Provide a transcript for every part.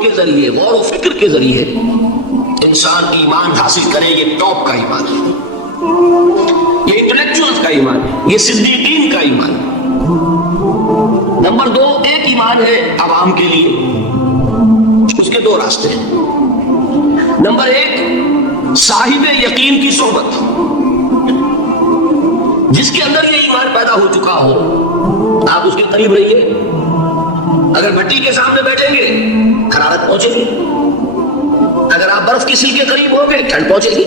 کے ذریعے، غور و فکر کے ذریعے انسان ایمان حاصل کرے، یہ ٹاپ کا ایمان ہے، یہ انٹلیکچوئل کا ایمان ہے، یہ صدیقین کا ایمان ہے۔ نمبر 2، ایک ایمان ہے عوام کے لیے، اس کے 2 راستے ہیں۔ نمبر 1، صاحب یقین کی صحبت، جس کے اندر یہ ایمان پیدا ہو چکا ہو، آپ اس کے قریب رہیے۔ اگر بھٹی کے سامنے بیٹھیں گے حرارت پہنچے گی، اگر آپ برف کی سیل کے قریب ہو گے ٹھنڈ پہنچے گی۔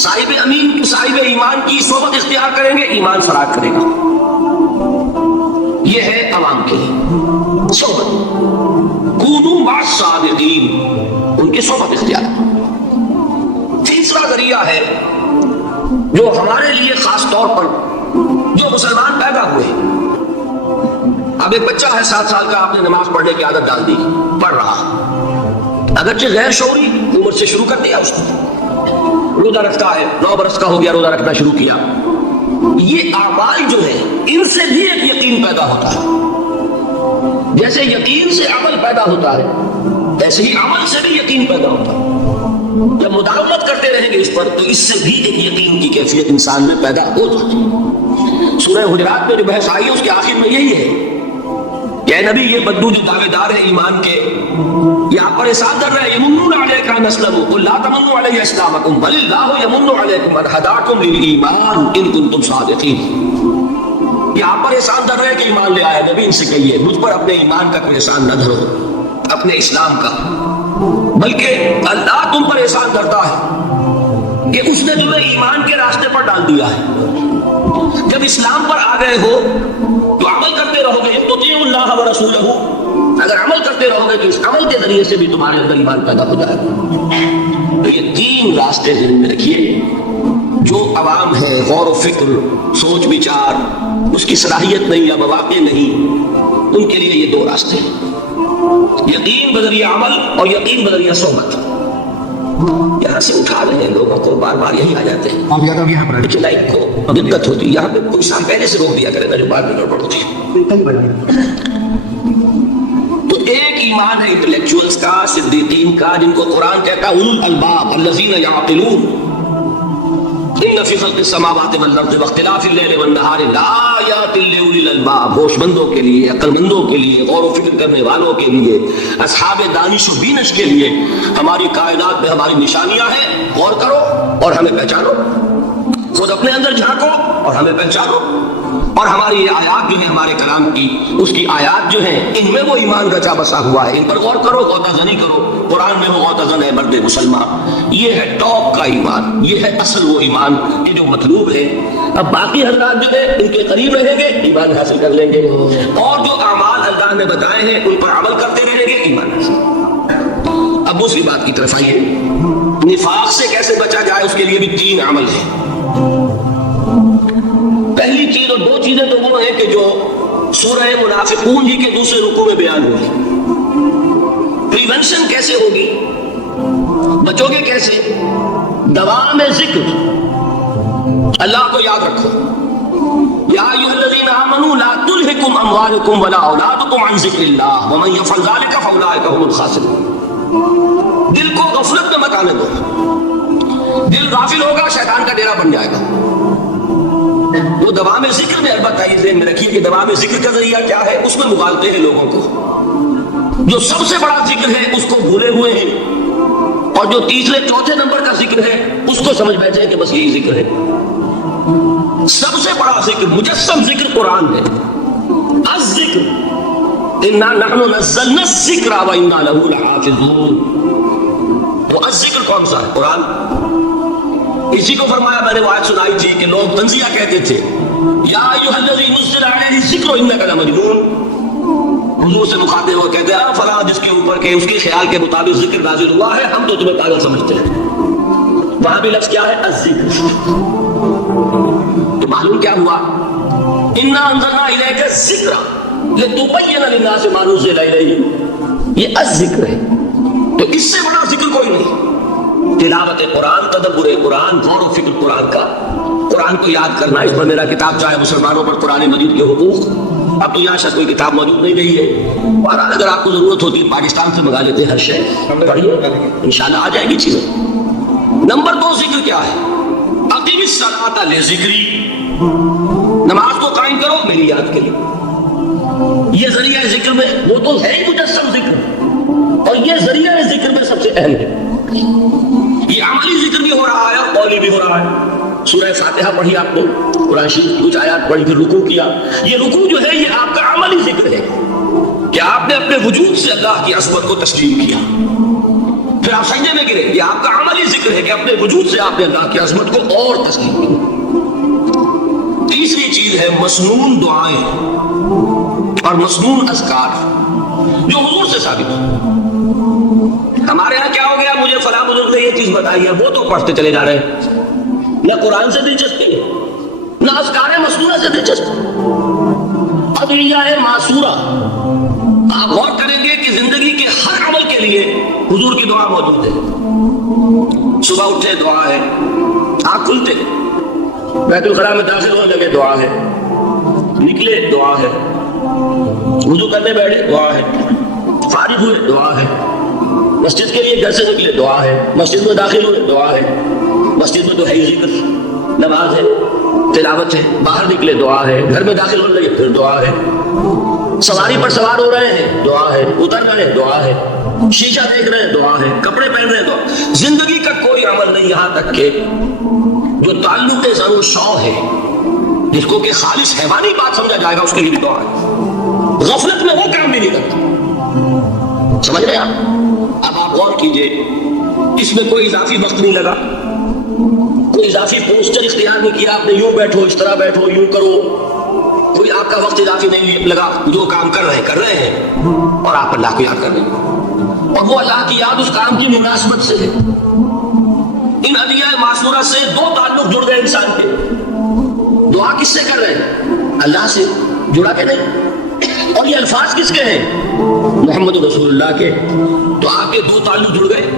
صاحب ایمان کی صحبت اختیار کریں گے، ایمان فراغ کرے گا۔ یہ ہے عوام کے لیے صحبت، کونوا مع الصادقین، ان کی صحبت اختیار۔ تیسرا ذریعہ ہے جو ہمارے لیے خاص طور پر جو مسلمان پیدا ہوئے، اب ایک بچہ ہے 7 سال کا، آپ نے نماز پڑھنے کی عادت ڈال دی، پڑھ رہا، اگرچہ غیر شعوری عمر سے شروع کر دیا، اس کو روزہ رکھتا ہے، 9 برس کا ہو گیا، روزہ رکھنا شروع کیا۔ یہ اعمال جو ہے ان سے بھی ایک یقین پیدا ہوتا ہے، جیسے یقین سے عمل پیدا ہوتا ہے ایسے ہی عمل سے بھی یقین پیدا ہوتا ہے۔ جب مداومت کرتے رہیں گے اس پر تو اس سے بھی ایک یقین کی کیفیت انسان میں پیدا ہو جاتی ہے۔ سورہ حجرات میں جو بحث آئی ہے اس کے آخر میں یہی ہے کہ اے نبی، یہ بدو جو دعوے دار ہیں ایمان کے، یہاں پر احسان کر رہے ہیں، یمنون علیک ان اسلموا قل لا تمنوا علی اسلامکم بل اللہ یمن علیکم ان ہداکم للایمان ان کنتم صادقین۔ یہاں پر احسان کر رہے ہیں کہ ایمان لے آئے، نبی ان سے کہیے مجھ پر اپنے ایمان کا کوئی احسان نہ دھرو، اپنے اسلام کا، بلکہ اللہ تم پر احسان کرتا ہے کہ اس نے تمہیں ایمان کے راستے پر ڈال دیا ہے۔ جب اسلام پر آ گئے ہو تو عمل کرتے رہو گے، تطیعوا اللہ ورسولہ، اگر عمل کرتے رہو گے تو اس عمل کے ذریعے سے بھی تمہارے اندر ایمان پیدا ہو جائے گا۔ تو یہ 3 راستے ذہن میں رکھیے، جو عوام ہے، غور و فکر، سوچ بچار، اس کی صلاحیت نہیں یا مواقع نہیں، ان کے لیے یہ 2 راستے ہیں، یقین بذریعہ عمل اور یقین بذریعہ صحبت۔ یہاں سے اٹھا رہے ہیں لوگوں کو، بار بار یہی آ جاتے ہیں، لائک کو دقت ہوتی ہے، یہاں پہ کوئی سال پہلے سے روک دیا کرے گا جو بعد میں گڑبڑ ہوتی ہے۔ تو ایک ایمان ہے انٹلیکچوئلز کا، صدیقین کا، جن کو قرآن کہتا ہے اولو الالباب الذین یعقلون، ان فی خلق السماوات والارض واختلاف اللیل والنہار لآیات لأولی الالباب، ہوش مندوں کے لیے، عقل مندوں کے لیے، غور و فکر کرنے والوں کے لیے، اصحاب دانش و بینش کے لیے ہماری کائنات میں ہماری نشانیاں ہیں، غور کرو اور ہمیں پہچانو، خود اپنے اندر جھانکو اور ہمیں پہچانو، اور ہماری یہ آیات جو ہیں ہمارے کلام کی، اس کی آیات جو ہیں ان میں وہ ایمان رچا بسا ہوا ہے، ان پر غور کرو، غوطہ زنی کرو، قرآن میں وہ غوطہ زن ہے مرد مسلمان۔ یہ ہے ٹاپ کا ایمان، یہ ہے اصل وہ ایمان یہ جو مطلوب ہے۔ اب باقی حضرات جو ہیں ان کے قریب رہیں گے، ایمان حاصل کر لیں گے، اور جو اعمال اللہ نے بتائے ہیں ان پر عمل کرتے رہیں گے، ایمان حاصل۔ اب دوسری بات کی طرف آئیے، نفاق سے کیسے بچا جائے، اس کے لیے بھی 3 عمل ہیں۔ پہلی چیز، اور 2 چیزیں تو وہ ہیں کہ جو سورہ منافقون ہی کے دوسرے رکوع میں بیان ہوئی۔ پریونشن کیسے ہوگی، بچو گے کیسے؟ دوام ذکر، اللہ کو یاد رکھو، یا ایھا الذین آمنوا لا تلھکم اموالکم ولا اولادکم عن ذکر اللہ ومن یفعل ذلک فاولئک هم الخاسرون۔ دل کو غفلت میں مت آنے دو، دل غافل ہوگا شیطان کا ڈیرا بن جائے گا۔ وہ دوام ذکر میں البتہ یہ ذہن میں رکھیے کہ دوام ذکر کا ذریعہ کیا ہے، اس میں مغالتے ہیں لوگوں کو، جو سب سے بڑا ذکر ہے اس کو بھولے ہوئے ہیں، اور جو تیسرے چوتھے نمبر کا ذکر ہے اس کو سمجھ بیٹھے ہیں کہ بس یہی ذکر ہے۔ سب سے بڑا ذکر، مجسم ذکر قرآن ہے، الذکر انا نحن نزلنا الذکر وانا له لحافظون۔ تو الذکر کون سا ہے؟ قرآن۔ اسی کو فرمایا، میں نے وہ آیت سنائی تھی کہ لوگ تنزیہ کہتے تھے، یا ایھا الذی نزل علیہ الذکر انک لمجنون، حضور سے مخاطب ہو کہتے ہیں فلاں جس کے اوپر کہ اس کے خیال کے مطابق ذکر نازل ہوا ہے، ہم تو تمہیں پاگل سمجھتے ہیں۔ وہاں بھی لفظ کیا ہے؟ الذکر۔ تو معلوم کیا ہوا؟ انا انزلنا الیک الذکر لتبین للناس ما نزل الیہم، یہ الذکر ہے۔ تو اس سے بڑا ذکر کوئی نہیں۔ تلاوت قرآن، تدبر قرآن، غور و فکر قرآن کا، قرآن کو یاد کرنا، اس پر میرا کتاب چاہے مسلمانوں پر قرآن مجید کے حقوق، اب تو یہاں شاید کوئی کتاب موجود نہیں رہی ہے، اور اگر آپ کو ضرورت ہوتی ہے پاکستان سے منگا لیتے ہیں ہر شے، پڑھیے انشاءاللہ آ جائے گی چیزیں۔ نمبر 2 ذکر کیا ہے؟ اقیم الصلاۃ لذکری، نماز کو قائم کرو میری یاد کے لیے۔ یہ ذریعہ ذکر میں وہ تو ہے ہی مجسم ذکر، اور یہ ذریعہ ذکر میں سب سے اہم ہے۔ یہ عملی ذکر بھی ہو رہا ہے اور قولی بھی ہو رہا ہے۔ سورہ فاتحہ پڑھی آپ نے، قرآن شریف کچھ آیات پڑھی، پھر رکوع کیا۔ یہ رکوع جو ہے یہ آپ کا عملی ذکر ہے کہ آپ نے اپنے وجود سے اللہ کی عظمت کو تسلیم کیا، پھر آپ سجدے میں گرے۔ یہ آپ کا عملی ذکر ہے کہ اپنے وجود سے آپ نے اللہ کی عظمت کو اور تسلیم کیا۔ تیسری چیز ہے مسنون دعائیں اور مسنون اذکار جو حضور سے ثابت ہے۔ ہمارے ہاں کیا ہو گیا، مجھے فلاں بزرگ نے یہ چیز بتائی ہے، وہ تو پڑھتے چلے جا رہے ہیں، نہ قرآن سے دلچسپی ہے نہ اذکار مسنونہ سے دلچسپی۔ ادعیہ معصورہ، آپ غور کریں گے کہ زندگی کے ہر عمل کے لیے حضور کی دعا موجود ہے۔ صبح اٹھے دعا ہے، آنکھ کھلتے بیت الخلاء میں داخل ہونے لگے دعا ہے، نکلے دعا ہے، وضو کرنے بیٹھے دعا ہے، فارغ ہوئے دعا ہے، مسجد کے لیے گھر سے نکلے دعا ہے، مسجد میں داخل ہوئے دعا ہے، مسجد میں تو ہے ذکر، نماز ہے، تلاوت ہے، باہر نکلے دعا ہے، گھر میں داخل ہونے لگے پھر دعا ہے، سواری پر سوار ہو رہے ہیں دعا ہے، اتر رہے ہیں دعا ہے، شیشہ دیکھ رہے ہیں دعا ہے، کپڑے پہن رہے ہیں دعا۔ زندگی کا کوئی عمل نہیں یہاں تک کہ جو تعلق ضرور شو ہے، جس کو کہ خالص حیوانی بات سمجھا جائے گا، اس کے لیے بھی دعا ہے۔ غفلت میں وہ کام بھی نہیں کرتا، سمجھ رہے ہیں آپ؟ اب آپ غور کیجئے، اس میں کوئی اضافی وقت نہیں لگا، کوئی اضافی پوسٹر اختیار نہیں کیا آپ نے، یوں بیٹھو اس طرح بیٹھو یوں کرو، کوئی آپ کا وقت اضافی نہیں لگا، جو کام کر رہے ہیں اور آپ اللہ کو یاد کر رہے ہیں، اور وہ اللہ کی یاد اس کام کی مناسبت سے ہے۔ ان ادعیہ معصورہ سے 2 تعلق جڑ گئے انسان کے۔ دعا کس سے کر رہے ہیں؟ اللہ سے، جڑا کے نہیں۔ اور یہ الفاظ کس کے ہیں؟ محمد رسول اللہ کے۔ تو آپ کے 2 تعلق جڑ گئے۔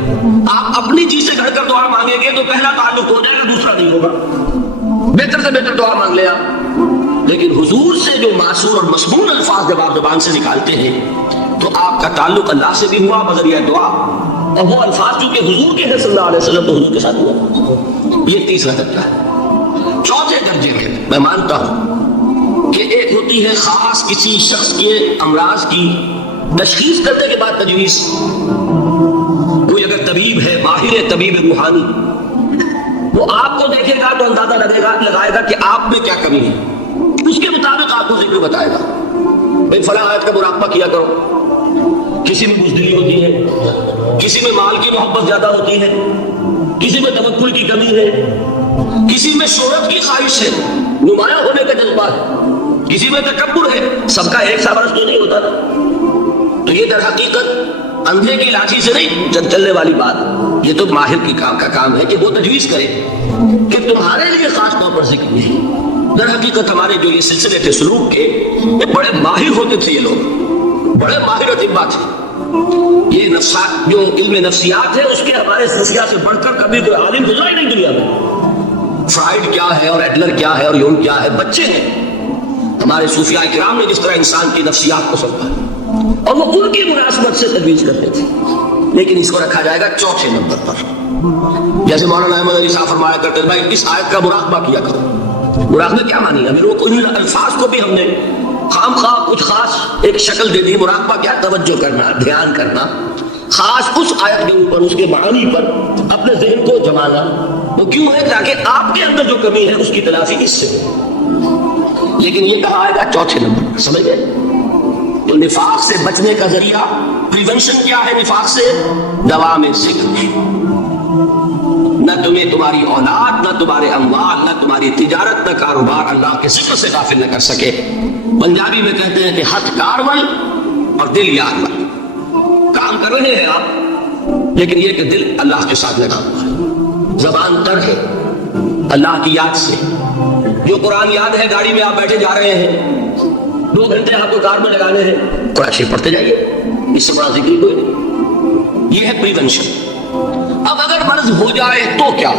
آپ اپنی چیز سے گھڑ کر دعا مانگیں گے تو پہلا تعلق ہو جائے گا، دوسرا نہیں ہوگا۔ بہتر سے بہتر دعا مانگ لیں آپ، لیکن حضور سے جو معصور اور مسمون الفاظ جب آپ زبان سے نکالتے ہیں تو آپ کا تعلق اللہ سے بھی ہوا بذریعہ دعا، اور وہ الفاظ جو کہ حضور کے ہیں صلی اللہ علیہ وسلم تو حضور کے ساتھ ہوا۔ یہ تیسرا درجہ ہے۔ چوتھے درجے میں مانتا ہوں کہ ایک ہوتی ہے خاص کسی شخص کے امراض کی تشخیص کرنے کے بعد تجویز۔ کوئی اگر طبیب ہے، ماہر طبیب روحانی، وہ آپ کو دیکھے گا تو اندازہ لگائے گا کہ آپ میں کیا کمی ہے، اس کے مطابق آپ کو ذکر بتائے گا۔ بھائی فلاں آیت کا مراقبہ کیا کرو۔ کسی میں بزدلی ہوتی ہے، کسی میں مال کی محبت زیادہ ہوتی ہے، کسی میں توکل کی کمی ہے، کسی میں شہرت کی خواہش ہے، نمایاں ہونے کا جذبہ ہے، کسی میں تکبر ہے، سب کا ایک سا برس تو نہیں ہوتا۔ تو یہ در حقیقت اندھے کی لاٹھی سے نہیں چلنے والی بات، یہ تو ماہر کی کام ہے کہ وہ تجویز کرے کہ تمہارے لیے خاص طور پر ذکر نہیں۔ در حقیقت ہمارے جو یہ سلسلے تھے سلوک کے، یہ بڑے ماہر ہوتے تھے، یہ لوگ بڑے ماہر اطباء تھے۔ یہ نفسیات، جو علم نفسیات ہے، اس کے ہمارے سلسلہ سے بڑھ کر کبھی کوئی عالم گزرا ہی نہیں دنیا میں۔ فرائڈ کیا ہے اور ایڈلر کیا ہے اور یونگ کیا ہے، بچے ہیں۔ ہمارے صوفیاء کرام نے جس طرح انسان کی نفسیات کو سمجھا اور وہ ان کی مناسبت سے تجویز کرتے تھے، لیکن اس کو رکھا جائے گا چوتھے نمبر پر۔ جیسے مولانا احمد علی صاحب فرمایا کرتے تھے، بھائی اس آیت کا مراقبہ کیا کرو۔ مراقبہ کیا مانی؟ ہمیں وہ کوئی الفاظ کو بھی ہم نے خام خواہ کچھ خاص ایک شکل دے دی۔ مراقبہ کیا؟ توجہ کرنا، دھیان کرنا، خاص اس آیت کے اوپر، اس کے معانی پر اپنے ذہن کو جمانا۔ وہ کیوں ہے؟ تاکہ آپ کے اندر جو کمی ہے اس کی تلافی اس سے ہو۔ لیکن یہ کہا آئے گا چوتھے نمبر پر، سمجھ گئے؟ تو نفاق سے بچنے کا ذریعہ، پریونشن کیا ہے نفاق سے؟ دوام ذکر۔ نہ تمہیں تمہاری اولاد، نہ تمہارے اموال، نہ تمہاری تجارت، نہ کاروبار اللہ کے ذکر سے غافل نہ کر سکے۔ پنجابی میں کہتے ہیں کہ ہاتھ کارول اور دل یار ول۔ کام کر رہے ہیں آپ، لیکن یہ کہ دل اللہ کے ساتھ لگا ہوا ہے، زبان تر ہے اللہ کی یاد سے۔ جو قرآن یاد ہے، گاڑی میں آپ بیٹھے جا رہے ہیں، 2 گھنٹے آپ کو کار میں لگانے ہیں، قرآن شریف پڑھتے جائیے، اس سے بڑا ذکر کوئی نہیں۔ یہ ہے پریونشن۔ اب اگر مرض ہو جائے تو کیا؟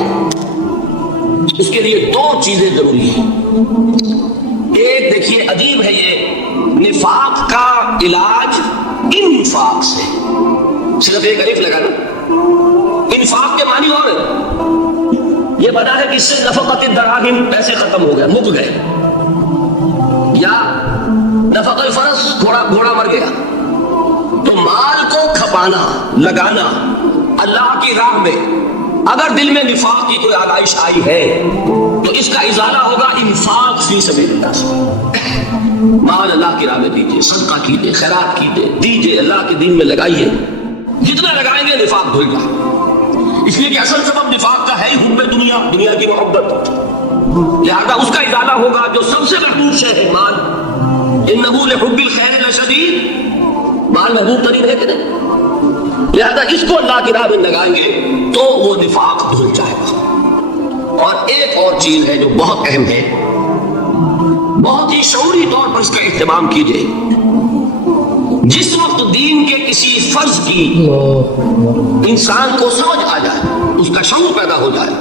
اس کے لیے 2 چیزیں ضروری ہیں۔ ایک دیکھیے عجیب ہے یہ نفاق کا علاج انفاق سے، صرف ایک الف لگا نا، انفاق کے معنی اور ہے، یہ بنا ہے کہ اس سے نفقت الدراہم، پیسے ختم ہو گئے، مک گئے، یا نفق الفرس، گھوڑا مر گیا۔ تو مال کو کھپانا، لگانا اللہ کی راہ میں، اگر دل میں نفاق کی کوئی آلائش آئی ہے تو اس کا ازالہ ہوگا انفاق فی سبیل اللہ سے۔ مال اللہ کی راہ میں دیجیے، صدقہ کیجیے، خیرات کیجیے، دیجیے، اللہ کے دین میں لگائیے، جتنا لگائیں گے نفاق دھل گا۔ اس لیے کہ اصل سبب نفاق کا ہے ہی حب دنیا کی محبت، لہذا اس کا ازالہ ہوگا جو سب سے محبوب شے ہے مال۔ انہ لحب الخیر لشدید، مال محبوب ترین ہے کہ نہیں؟ لہذا اس کو اللہ کی راہ میں لگائیں گے تو وہ نفاق دھل جائے گا۔ اور ایک اور چیز ہے جو بہت اہم ہے، بہت ہی شعوری طور پر اس کا اہتمام کیجیے۔ جس وقت دین کے کسی فرض کی انسان کو سمجھ آ جائے، اس کا شعور پیدا ہو جائے،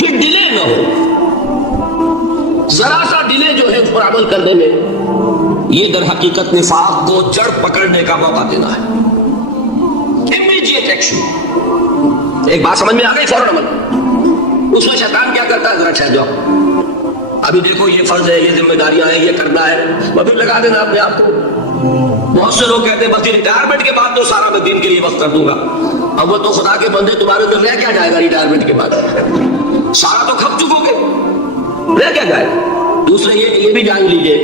کہ ڈیلے نہ ہو، ذرا سا ڈیلے جو ہے اس پر عمل کرنے میں، یہ در حقیقت نفاق کو جڑ پکڑنے کا موقع دینا ہے۔ امیڈیٹ ایکشن، ایک بات سمجھ میں آ گئی، فوراً عمل۔ اس میں شیطان کیا کرتا ہے؟ ذرا ٹھہر جاؤ، ابھی دیکھو یہ فرض ہے، یہ ذمہ داریاں ہیں، یہ کرنا ہے، ابھی لگا دینا اپنے آپ کو۔ بہت سے لوگ کہتے ہیں بس ریٹائرمنٹ کے بعد تو سارا میں دین کے لیے وقت کر دوں گا۔ اب وہ تو خدا کے بندے تمہارے اندر رہ کیا جائے گا ریٹائرمنٹ کے بعد؟ سارا تو کھپ چکو گے، رہ کیا جائے گا؟ دوسرے یہ بھی جان لیجیے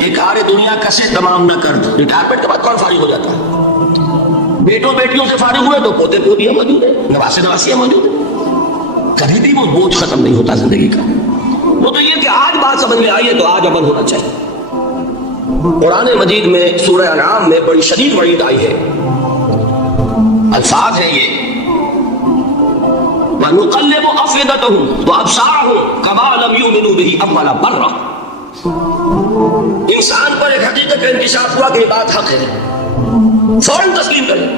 کہ کار دنیا کسے تمام نہ کر، ریٹائرمنٹ کے بعد کون فارغ ہو جاتا ہے؟ بیٹوں بیٹیوں سے فارغ ہوئے تو پوتے پوتیاں موجود ہیں، نواسے نواسیاں موجود ہیں، کبھی بھی وہ بوجھ ختم نہیں ہوتا زندگی کا۔ وہ تو یہ کہ آج بات سمجھ میں آئی ہے تو آج عمل ہونا چاہیے۔ قرآن مجید میں سورہ انعام میں بڑی شدید وعید آئی ہے، الفاظ ہیں یہ وَنُقَلِّبُ أَفْئِدَتَهُمْ وَأَبْصَارَهُمْ كَمَا لَمْ يُؤْمِنُوا بِهِ أَوَّلَ مَرَّةٍ۔ انسان پر ایک حقیقت کا انکشاف ہوا کہ یہ بات حق ہے، فوراً تسلیم کریں،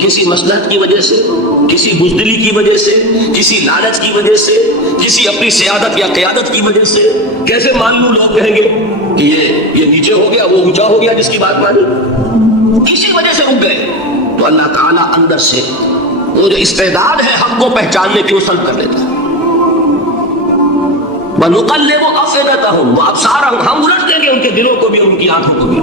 کسی مصلحت کی وجہ سے، کسی بزدلی کی وجہ سے، کسی لالچ کی وجہ سے، کسی اپنی سیادت یا قیادت کی وجہ سے۔ کیسے مان لوں؟ لوگ کہیں گے کہ یہ نیچے ہو گیا، وہ اونچا ہو گیا جس کی بات مانی، اسی وجہ سے رک گئے۔ تو اللہ تعالیٰ اندر سے وہ جو استعداد ہے حق کو پہچاننے کی، وہ سلب کر لیتا ہے۔ وَنُقَلِّبُ أَفْئِدَتَهُمْ وَأَبْصَارَهُمْ، ہم الٹ دیں گے ان کے دلوں کو بھی، ان کی آنکھوں کو بھی۔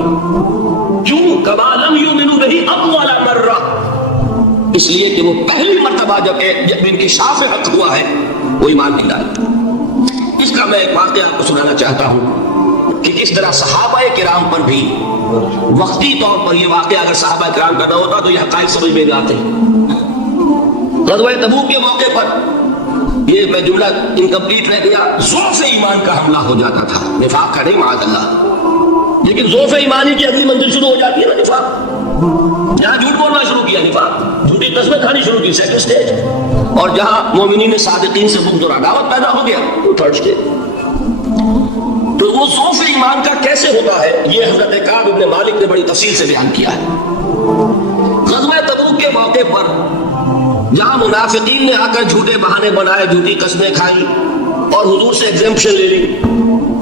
کیوں؟ كَمَا لَمْ يُؤْمِنُوا بِهِ أَوَّلَ مَرَّةٍ، اس لیے کہ وہ پہلی مرتبہ جب انکشاف حق ہوا ہے وہ ایمان نہیں لائے۔ اس کا میں ایک واقعہ آپ کو سنانا چاہتا ہوں کہ کس طرح صحابہ کرام پر بھی وقتی طور پر یہ واقعہ اگر صحابہ کرام کا نہ ہوتا تو یہ حقائق سمجھ میں نہ آتے۔ غزوہ تبوک کے موقع پر یہ میں جملہ انکمپلیٹ رہ گیا، ضعف ایمان کا حملہ ہو جاتا تھا، نفاق کا نہیں معاذ اللہ، لیکن ضعف ایمانی کی اگلی منزل شروع ہو جاتی ہے نا نفاق۔ جہاں جھوٹ بولنا شروع کیا نفاق، جھوٹی قسمیں کھانی شروع کی سیکنڈ سٹیج، اور جہاں مومنین صادقین سے بغض اور عداوت پیدا ہو گیا وہ تھرڈ سٹیج۔ تو وہ ضعف ایمان کا کیسے ہوتا ہے یہ حضرت کعب بن مالک نے بڑی تفصیل سے بیان کیا ہے۔ غزوہ تبوک کے موقع پر جہاں منافقین نے آ کر جھوٹے بہانے بنائے، جھوٹی قسمیں کھائی اور حضور سے ایگزمپشن لے لی،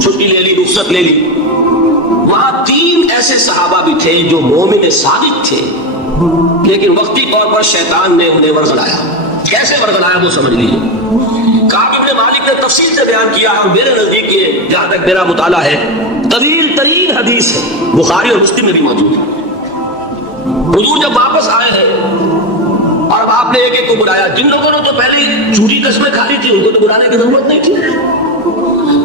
چھٹی لے لی، رخصت لے لی، وہاں 3 ایسے صحابہ بھی تھے جو مومن صادق تھے، لیکن وقتی طور پر شیطان نے انہیں ورغلایا۔ کیسے ورغلایا وہ سمجھ لیجیے۔ کعب بن مالک نے تفصیل سے بیان کیا، اور میرے نزدیک یہ جہاں تک میرا مطالعہ ہے طویل ترین حدیث ہے، بخاری اور مسلم میں بھی موجود ہے۔ حضور جب واپس آئے ہیں اور اب آپ نے ایک ایک کو بلایا، جن لوگوں نے تو پہلے جھوٹی قسمیں کھا لی تھی ان کو تو بلانے کی ضرورت نہیں تھی،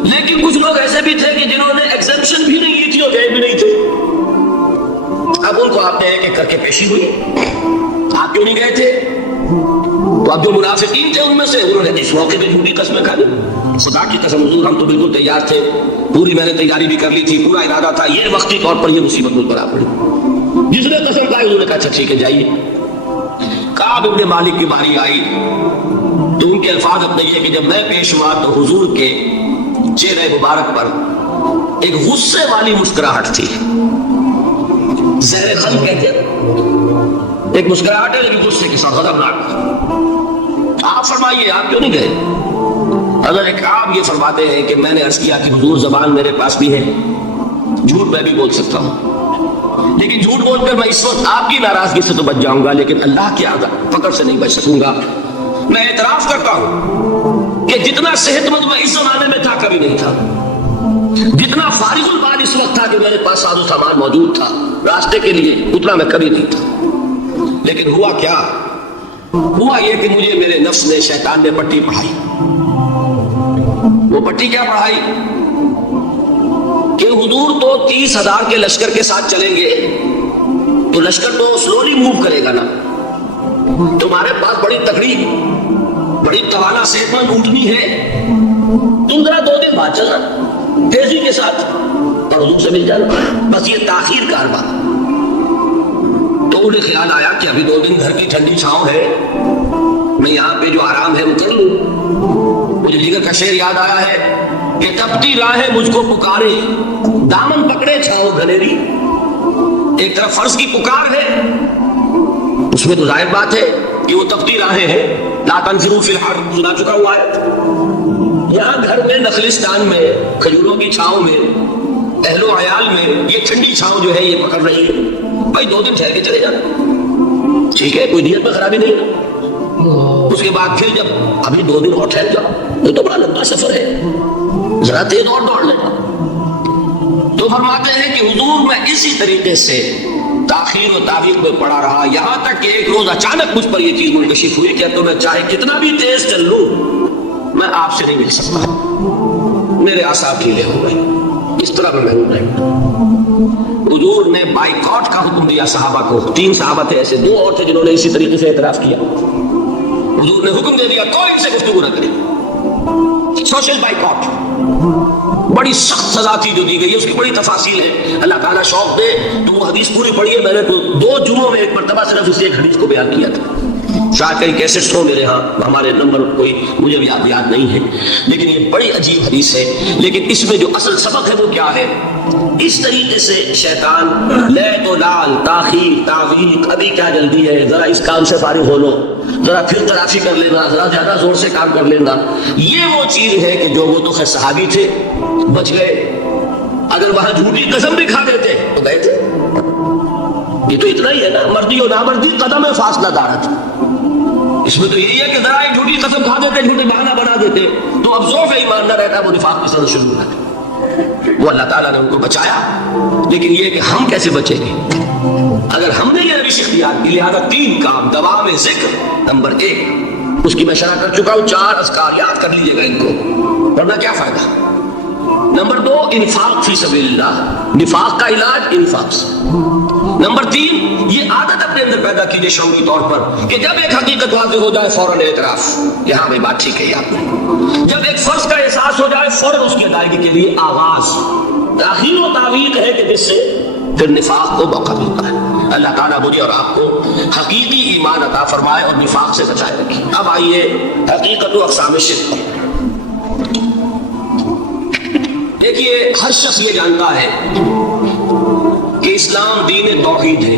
لیکن کچھ لوگ ایسے بھی تھے کہ جنہوں نے ایگزمپشن بھی نہیں لی تھی اور گئے بھی نہیں تھے۔ اب ان کو آپ نے ایک ایک کر کے پیشی ہوئی، آپ کیوں نہیں گئے تھے؟ تو اب جو منافقین تھے ان میں سے انہوں نے اس موقع پہ جھوٹی قسمیں کھا لی۔ خدا کی قسم حضور ہم تو بالکل تیار تھے، پوری میں نے تیاری بھی کر لی تھی، پورا ارادہ تھا، یہ وقتی طور پر یہ مصیبت مجھ پر آ پڑی۔ جس نے قسم کھائی انہوں نے کہا اچھا ٹھیک ہے جائیے۔ کعب بن مالک کی باری آئی تو ان کے الفاظ اپنے یہ کہ جب میں پیش ہوا تو حضور کے چہرے مبارک پر ایک غصے والی مسکراہٹ تھی، زہر خل کہتے ہیں، ایک مسکراہٹ ہے لیکن غصے کے ساتھ، غضبناک۔ آپ فرمائیے آپ کیوں نہیں گئے؟ اگر ایک آپ یہ فرماتے ہیں کہ میں نے عرض کیا کہ حضور زبان میرے پاس بھی ہے، جھوٹ میں بھی بول سکتا ہوں، لیکن جھوٹ بول کر میں اس وقت آپ کی ناراضگی سے تو بچ جاؤں گا، لیکن اللہ کی پکڑ سے نہیں بچ سکوں گا۔ میں اعتراف کرتا ہوں کہ جتنا صحت مند میں اس زمانے میں تھا کبھی نہیں تھا، جتنا فارغ البال اس وقت تھا کہ میرے پاس ساز و سامان موجود تھا راستے کے لیے، اتنا میں کبھی نہیں تھا۔ لیکن ہوا کیا؟ ہوا یہ کہ مجھے میرے نفس نے، شیطان نے پٹی پڑھائی۔ وہ پٹی کیا پڑھائی؟ کہ حضور تو 30,000 کے لشکر کے ساتھ چلیں گے تو لشکر تو سلولی موو کرے گا نا، تمہارے پاس بڑی تکڑی، بڑی توانا صحت مند اونٹنی ہے، تم ذرا 2 دن بعد چلنا تیزی کے ساتھ اور حضور سے مل جانا، بس یہ تاخیر کا بات۔ تو انہیں خیال آیا کہ ابھی 2 دن گھر کی ٹھنڈی چھاؤں ہے، میں یہاں پہ جو آرام ہے وہ کر لوں۔ مجھے دیگر کا شعر یاد آیا ہے کہ تپتی راہیں مجھ کو پکارے، دامن پکڑے چھاؤں گھنیری۔ ایک طرف فرض کی پکار ہے، اس میں تو ظاہر بات ہے کہ وہ تپتی راہیں ہیں، لا تنفروا فی الحر سنا چکا ہوا ہے۔ یہاں گھر میں نخلستان میں کھجوروں کی چھاؤں میں اہل و عیال میں یہ ٹھنڈی چھاؤں جو ہے یہ پکڑ رہی ہے، بھائی 2 دن ٹھہر کے چلے جانا، ٹھیک ہے، کوئی نیت میں خرابی نہیں ہے۔ اس کے بعد پھر جب ابھی 2 دن اور ٹھہر جاؤ، یہ تو بڑا لمبا سفر ہے، ذرا تیز اور دوڑ لینا۔ تو فرماتے ہیں کہ حضور میں اسی طریقے سے تاخیر و تاخیر میں پڑا رہا، یہاں تک کہ ایک روز اچانک مجھ پر یہ چیز منکشف ہوئی کہ تو میں چاہے کتنا بھی تیز چل لوں میں آپ سے نہیں مل سکتا، میرے اعصاب ڈھیلے ہو گئے، اس طرح میں محروم رہا۔ حضور نے بائیکاٹ کا حکم دیا صحابہ کو، 3 صحابہ تھے ایسے، 2 اور تھے جنہوں نے اسی طریقے سے اعتراف کیا۔ حضور نے حکم دے دیا کوئی ان سے گفتگو نہ کرے، سوشل بائیکاٹ۔ بڑی سخت سزا تھی جو دی گئی ہے، اس کی بڑی تفاصیل ہے، اللہ تعالیٰ شوق دے تو وہ حدیث پوری پڑھی ہے، میں نے 2 جمعوں میں ایک مرتبہ صرف اس ایک حدیث کو بیان کیا تھا، شاید کئی کیسٹس ہوں میرے ہاں، ہمارے نمبر کوئی مجھے بھی یاد نہیں ہے، لیکن یہ بڑی عجیب حدیث ہے۔ لیکن اس میں جو اصل سبق ہے وہ کیا ہے؟ اس طریقے سے شیطان لے تو لال، تاخیر، تعویق، ابھی کیا جلدی ہے، ذرا اس کام سے فارغ ہو لو، ذرا پھر تلافی کر لینا، ذرا زیادہ زور سے کام کر لینا، یہ وہ چیز ہے کہ جو وہ تو خیر صحابی تھے بچ گئے، اگر وہاں جھوٹی قسم بھی کھا دیتے تو گئے تھے۔ یہ تو اتنا ہی ہے نا، مردی و نامردی قدم فاصلہ دارت، اس میں تو یہی ہے کہ ذرا ایک جھوٹی قسم کھا دیتے، جھوٹے بہانہ بنا دیتے تو اب ذوق ایمان نہ رہتا، وہ نفاق کی سرد شروع ہو جاتی۔ وہ اللہ تعالیٰ نے ان کو بچایا، لیکن یہ کہ ہم کیسے بچیں گے اگر ہم نے یہ روش اختیار کی؟ لہٰذا 3 کام، دوام ذکر نمبر 1، اس کی میں شرح کر چکا ہوں، 4 اذکار یاد کر لیجیے گا ان کو، ورنہ کیا فائدہ۔ نمبر 2 انفاق فی سبیل اللہ، نفاق کا علاج انفاق سے۔ نمبر 3 یہ عادت اپنے اندر پیدا کیجیے شعوری طور پر کہ جب ایک حقیقت واضح ہو جائے فوراً اعتراف، یہاں بھی بات ٹھیک ہے آپ نے، جب ایک فرض کا احساس ہو جائے فوراً اس کی ادائیگی کے لیے آغاز۔ تاخیر و تعویق ہے کہ جس سے پھر نفاق کو موقع ملتا ہے۔ اللہ تعالیٰ مجھے اور آپ کو حقیقی ایمان عطا فرمائے اور نفاق سے بچائے رکھے۔ اب آئیے حقیقت و اقسام شرک۔ دیکھیے ہر شخص یہ جانتا ہے کہ اسلام دین توحید ہے،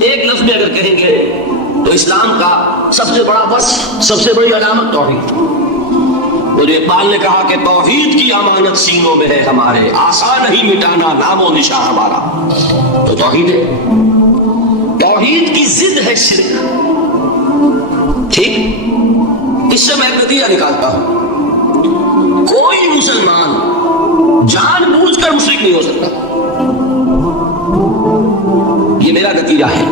ایک لفظ میں اگر کہیں گے تو اسلام کا سب سے بڑا وصف، سب سے بڑی علامت توحید۔ وہ جو اقبال نے کہا کہ توحید کی امانت سینوں میں ہے ہمارے، آسان نہیں مٹانا نام و نشان ہمارا، تو توحید ہے۔ توحید کی ضد ہے شرک، ٹھیک؟ اس سے میں ایک نتیجہ نکالتا ہوں، کوئی مسلمان جان بوجھ کر مشرک نہیں ہو سکتا، یہ میرا نتیجہ ہے،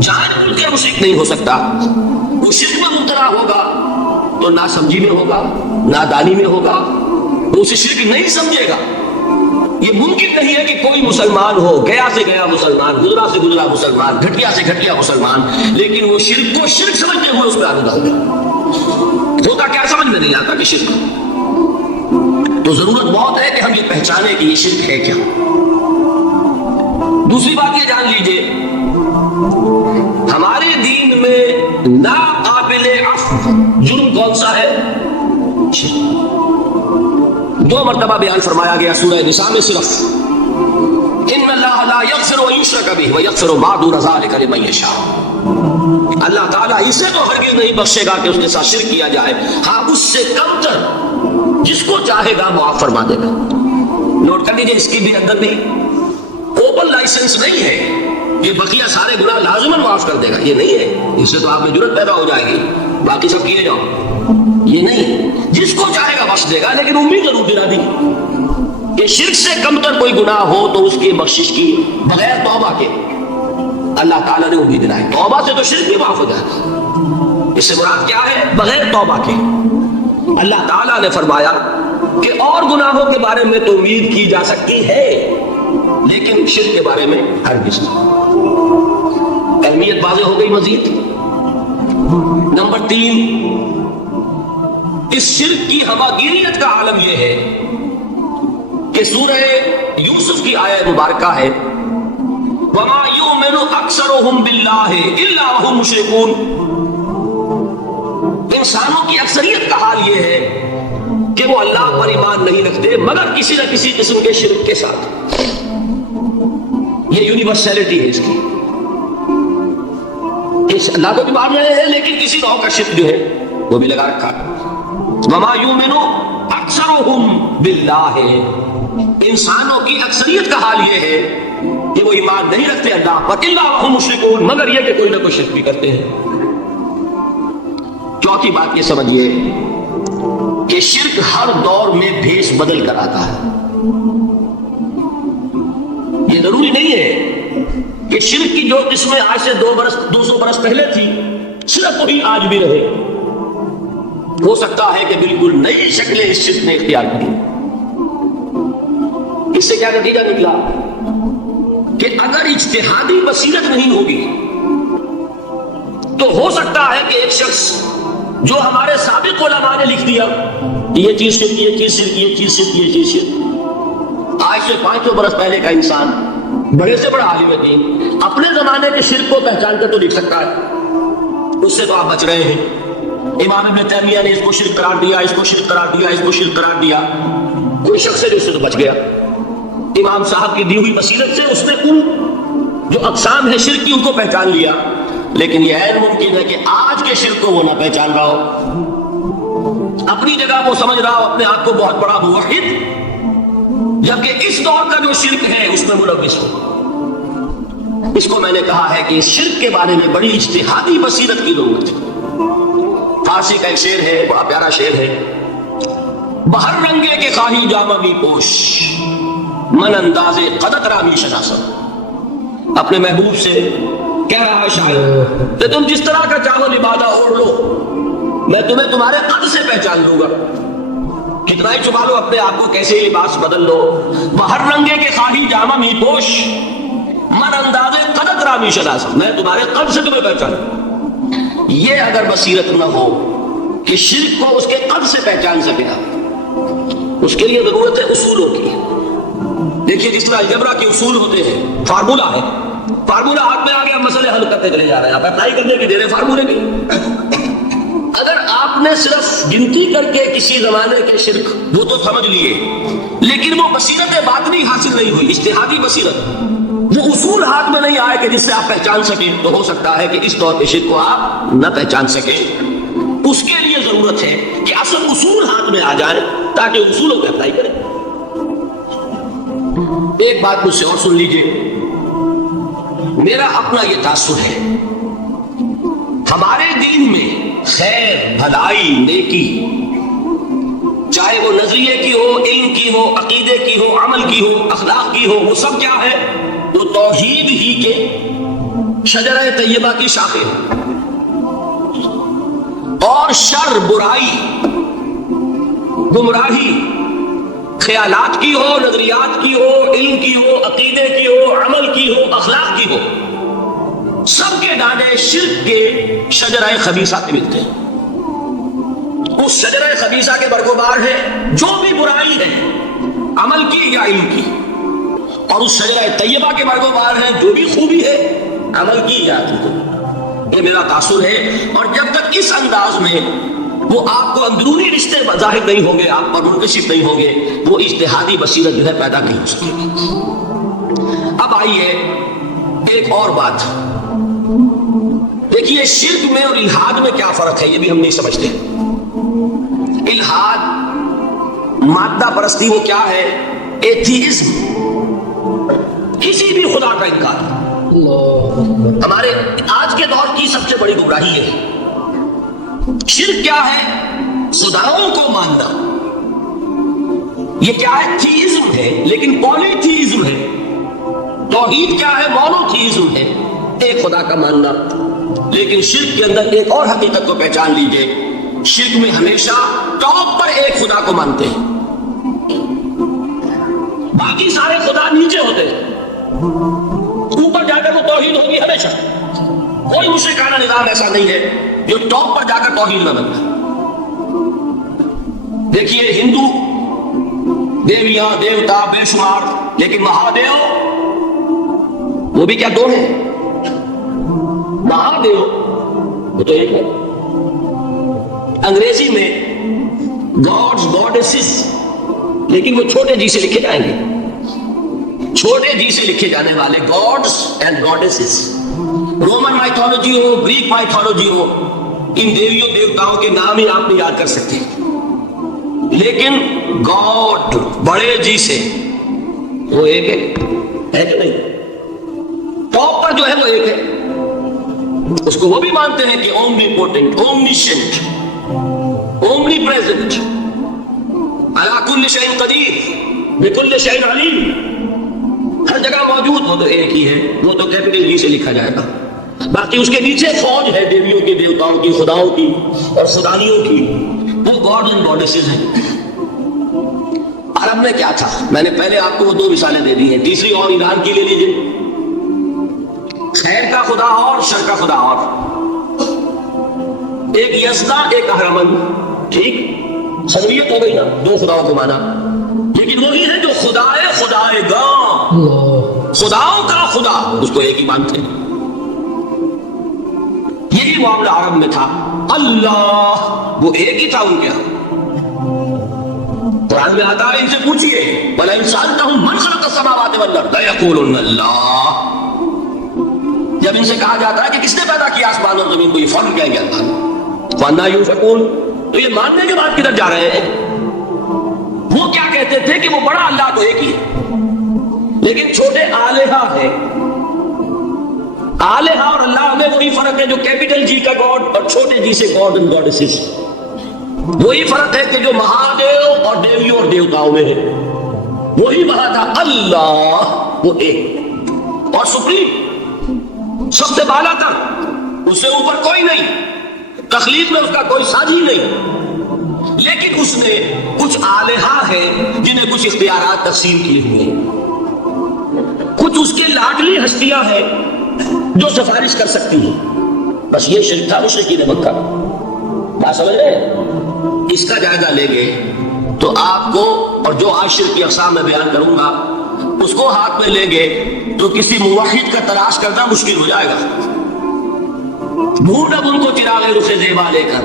جان بوجھ کر مشرک نہیں ہو سکتا۔ وہ شرک میں مبتلا ہوگا تو ناسمجھی میں ہوگا، نادانی میں ہوگا، وہ اسے شرک نہیں سمجھے گا۔ یہ ممکن نہیں ہے کہ کوئی مسلمان ہو، گیا سے گیا مسلمان، گزرا سے گزرا مسلمان، گھٹیا سے گھٹیا مسلمان، لیکن وہ شرک کو شرک سمجھتے ہوئے اس پہ آلودہ ہوگا۔ ہوتا کیا سمجھ میں نہیں آتا کہ شرک، تو ضرورت بہت ہے کہ ہم یہ پہچانیں کہ یہ شرک ہے کیا۔ دوسری بات یہ جان لیجئے، ہمارے دین میں ناقابل عفو جرم کون سا ہے؟ 2 مرتبہ بیان فرمایا گیا سورہ نساء میں صرف، ان اللہ لا لا یغفر ان یشرک بہ ویغفر ما دون ذلک لمن یشاء. اللہ تعالیٰ اسے تو ہرگز نہیں بخشے گا کہ اس کے ساتھ شرک کیا جائے، ہاں اس سے کم تر جس کو چاہے گا معاف فرما دے گا. نوٹ کر لیجیے، اس کی بھی اندر نہیں اوپن لائسنس نہیں ہے کہ بقیہ سارے گناہ لازماً معاف کر دے گا، یہ نہیں ہے. اس سے تو آپ میں جرت پیدا ہو جائے گی باقی سب کیے جاؤ، یہ نہیں. جس کو چاہے گا بخش دے گا، لیکن امید ضرور دلا دی کہ شرک سے کم تر کوئی گناہ ہو تو اس کی بخشش کی بغیر توبہ کے اللہ تعالیٰ نے امید دلائی. توبہ سے تو شرک بھی معاف ہو جاتا، اس سے مراد کیا ہے؟ بغیر توبہ کے. اللہ تعالیٰ نے فرمایا کہ اور گناہوں کے بارے میں تو امید کی جا سکتی ہے لیکن شرک کے بارے میں ہرگز نہیں. اہمیت واضح ہو گئی. مزید نمبر 3، اس شرک کی ہماگیریت کا عالم یہ ہے کہ سورہ یوسف کی آیت مبارکہ ہے وَمَا يُؤْمِنُ أَكْثَرُهُمْ بِاللَّهِ إِلَّا وَهُمْ مُشْرِكُونَ. انسانوں کی اکثریت کا حال یہ ہے کہ وہ اللہ پر ایمان نہیں رکھتے مگر کسی نہ کسی قسم کے شرک کے ساتھ. یہ یونیورسلٹی ہے اس کی. اس اللہ کو بھی مان رہے ہیں لیکن کسی نوع کا شرک جو ہے وہ بھی لگا رکھا. وَمَا يُؤْمِنُ أَكْثَرُهُمْ بِاللَّهِ، انسانوں کی اکثریت کا حال یہ ہے کہ وہ ایمان نہیں رکھتے اللہ پر الا وهم مشرکون، مگر یہ کہ کوئی نہ کوئی شرک بھی کرتے ہیں. چوتھی بات یہ سمجھیے کہ شرک ہر دور میں بھیس بدل کر آتا ہے. یہ ضروری نہیں ہے کہ شرک کی جو قسمیں آج سے 200 برس پہلے تھی صرف وہی آج بھی رہے. ہو سکتا ہے کہ بالکل نئی شکلیں اس شرک نے اختیار کی. اس سے کیا نتیجہ نکلا کہ اگر اجتہادی بصیرت نہیں ہوگی تو ہو سکتا ہے کہ ایک شخص جو ہمارے سابق علماء نے لکھ دیا یہ چیز شرک، یہ چیز شرک، یہ چیز شرک، یہ چیز شرک، آج سے 500 برس پہلے کا انسان بڑے سے بڑا عالم دین اپنے زمانے کے شرک کو پہچان کر تو لکھ سکتا ہے. اس سے تو آپ بچ رہے ہیں. امام ابن تیمیہ نے اس کو شرک قرار دیا، اس کو شرک قرار دیا، اس کو شرک قرار دیا. کوئی شخص ہے جو اس سے تو بچ گیا. امام صاحب کی دی ہوئی بصیرت سے اس نے ان جو اقسام ہے شرک کی ان کو پہچان لیا، لیکن یہ عین ممکن ہے کہ آج کے شرک کو وہ نہ پہچان رہا ہو. اپنی جگہ وہ سمجھ رہا ہو اپنے آپ کو بہت بڑا موحد، جبکہ اس دور کا جو شرک ہے اس میں ملوث ہو. اس کو میں نے کہا ہے کہ اس شرک کے بارے میں بڑی اجتہادی بصیرت کی ضرورت ہے. فارسی کا ایک شعر ہے، بڑا پیارا شعر ہے، بہر رنگے کے خواہی جامہ بھی پوش من انداز قدت رامی شناسا. اپنے محبوب سے کہہ رہا ہے شاعر کہ تم جس طرح کا چاہو لبادہ اوڑھ لو، میں تمہیں تمہارے قد سے پہچان لوں گا. کتنا ہی چھپا لو اپنے آپ کو، کیسے ہی لباس بدل لو. بہر رنگے کے خواہی جامہ می پوش من انداز قدت رامی شناسا، میں تمہارے قد سے تمہیں پہچانوں. یہ اگر بصیرت نہ ہو کہ شرک کو اس کے قد سے پہچان سکے گا، اس کے لیے ضرورت ہے اصولوں کی. دیکھیے جس طرح الجبرا کے اصول ہوتے ہیں، فارمولا ہے، فارمولا ہاتھ میں آ گیا، مسئلے حل کرتے چلے جا رہے ہیں، آپ اپلائی کرنے کی دے رہے فارمولے کی. اگر آپ نے صرف گنتی کر کے کسی زمانے کے شرک وہ تو سمجھ لیے، لیکن وہ بصیرت باطنی حاصل نہیں ہوئی، اجتہادی بصیرت، وہ اصول ہاتھ میں نہیں آئے کہ جس سے آپ پہچان سکیں، تو ہو سکتا ہے کہ اس دور کے شرک کو آپ نہ پہچان سکیں. اس کے لیے ضرورت ہے کہ اصل اصول ہاتھ میں آ جائیں تاکہ اصولوں پہ اپلائی کریں. ایک بات مجھ سے اور سن لیجئے، میرا اپنا یہ تاثر ہے ہمارے دین میں خیر، بھلائی، نیکی، چاہے وہ نظریے کی ہو، علم کی ہو، عقیدے کی ہو، عمل کی ہو، اخلاق کی ہو، وہ سب کیا ہے؟ وہ توحید ہی کے شجرہ طیبہ کی شاخیں ہیں. اور شر، برائی، گمراہی، خیالات کی ہو، نظریات کی ہو، علم کی ہو، عقیدے کی ہو، عمل کی ہو، اخلاق کی ہو، سب کے دانے شرک کے شجرہ خبیثہ سے ملتے ہیں. اس شجرہ خبیثہ کے برگوبار ہے جو بھی برائی ہے عمل کی یا علم کی، اور اس شجرہ طیبہ کے برگوبار ہے جو بھی خوبی ہے عمل کی یا عقیدے کی. یہ میرا تاثر ہے. اور جب تک اس انداز میں وہ آپ کو اندرونی رشتے ظاہر نہیں ہوں گے، آپ پر منکشف نہیں ہوں گے، وہ اجتہادی بصیرت جو ہے پیدا نہیں ہو سکے گی. اب آئیے ایک اور بات دیکھیے، شرک میں اور الحاد میں کیا فرق ہے یہ بھی ہم نہیں سمجھتے۔ الحاد مادہ پرستی وہ کیا ہے؟ ایتھیزم، کسی بھی خدا کا انکار۔ ہمارے آج کے دور کی سب سے بڑی گمراہی ہے۔ شرک کیا ہے؟ خداؤں کو ماننا۔ یہ کیا ہے؟ تھیزم ہے، لیکن پولی تھیزم ہے۔ توحید کیا ہے؟ مونو تھیزم ہے، ایک خدا کا ماننا۔ لیکن شرک کے اندر ایک اور حقیقت کو پہچان لیجئے، شرک میں ہمیشہ ٹاپ پر ایک خدا کو مانتے ہیں، باقی سارے خدا نیچے ہوتے ہیں، اوپر جا کر وہ توحید ہوگی ہمیشہ۔ کوئی مشرکانہ نظام ایسا نہیں ہے جو ٹاپ پر جا کر توحید نہ بنتا۔ دیکھیے ہندو دیویاں دیوتا بے شمار، لیکن مہادیو وہ بھی کیا دو ہیں؟ مہادیو وہ تو ایک ہے۔ انگریزی میں گاڈز گاڈیسز، لیکن وہ چھوٹے جی سے لکھے جائیں گے، چھوٹے جی سے لکھے جانے والے gods and goddesses. Roman mythology ہو، گریک مائتھولوجی ہو، ان دیویوں دیوتاؤں کے نام ہی آپ نہیں یاد کر سکتے، لیکن گاڈ بڑے جی سے وہ ایک ہے کہ نہیں؟ ٹاپ پر جو ہے وہ ایک ہے، اس کو وہ بھی مانتے ہیں کہ اومنی پوٹنٹ، اومنیشنٹ، اومنی پریزنٹ، علی کل شیء قدیر، بکل شیء علیم، ہر جگہ موجود، وہ تو ایک ہی ہے، وہ تو کیپٹل جی سے لکھا جائے گا۔ باقی اس کے نیچے فوج ہے دیویوں کی، دیوتاؤں کی، خداؤں کی اور خدانیوں کی، وہ گاڈ اینڈ گاڈیسز ہیں۔ عرب میں کیا تھا؟ میں نے پہلے آپ کو وہ دو مثالیں دے دی ہیں، تیسری اور ایران کی لے لیجیے۔ خیر کا خدا اور شر کا خدا اور، ایک یزدا ایک اہرمن، ٹھیک سنویت ہو گئی نا، دو خداؤں کو مانا، لیکن وہی ہے جو خدائے خدائے گاں، خداؤں کا خدا، اس کو ایک ہی مانتے ہیں۔ یہی معاملہ عرب میں تھا، اللہ وہ ایک ہی تھا ان کے ہاں۔ قرآن میں آتا ہے ان سے پوچھئے وَلَئِن سَأَلْتَهُم مَّنْ خَلَقَ السَّمَاوَاتِ وَالْأَرْضَ لَيَقُولُنَّ اللَّهُ۔ جب ان سے کہا جاتا ہے کہ کس نے پیدا کیا آسمان اور زمین کو، یہ فوراً کہیں گے اللہ۔ وَأَنَّىٰ يُؤْفَكُونَ، تو یہ ماننے کے بعد کدھر جا رہے ہیں؟ وہ کیا کہتے تھے کہ وہ بڑا اللہ تو ایک ہی ہے، لیکن چھوٹے آلہہ ہیں۔ آلہہ اور اللہ میں وہی فرق ہے جو کیپٹل جی کا گاڈ اور چھوٹے جی سے گاڈ اینڈ گاڈیسز، وہی فرق ہے کہ جو مہادیو اور دیویوں اور دیوتاؤں میں ہے، وہی وہاں تھا اللہ وہ ایک اور سپریم، سب سے بالا تر، اس سے اوپر کوئی نہیں، تخلیق میں اس کا کوئی ساجی نہیں، لیکن اس میں کچھ آلہہ ہیں جنہیں کچھ اختیارات تقسیم کیے ہوئے ہیں، کچھ اس کے لاڈلی ہستیاں ہیں جو سفارش کر سکتی ہیں۔ بس یہ شرک تھا مشرکین مکہ۔ بات سمجھ رہے ہیں؟ اس کا جائزہ لیں گے تو آپ کو، اور جو آج شرک کی اقسام میں بیان کروں گا اس کو ہاتھ میں لیں گے تو کسی موحد کا تلاش کرنا مشکل ہو جائے گا۔ ڈھونڈ اب ان کو چراغ رخ زیبا لے کر،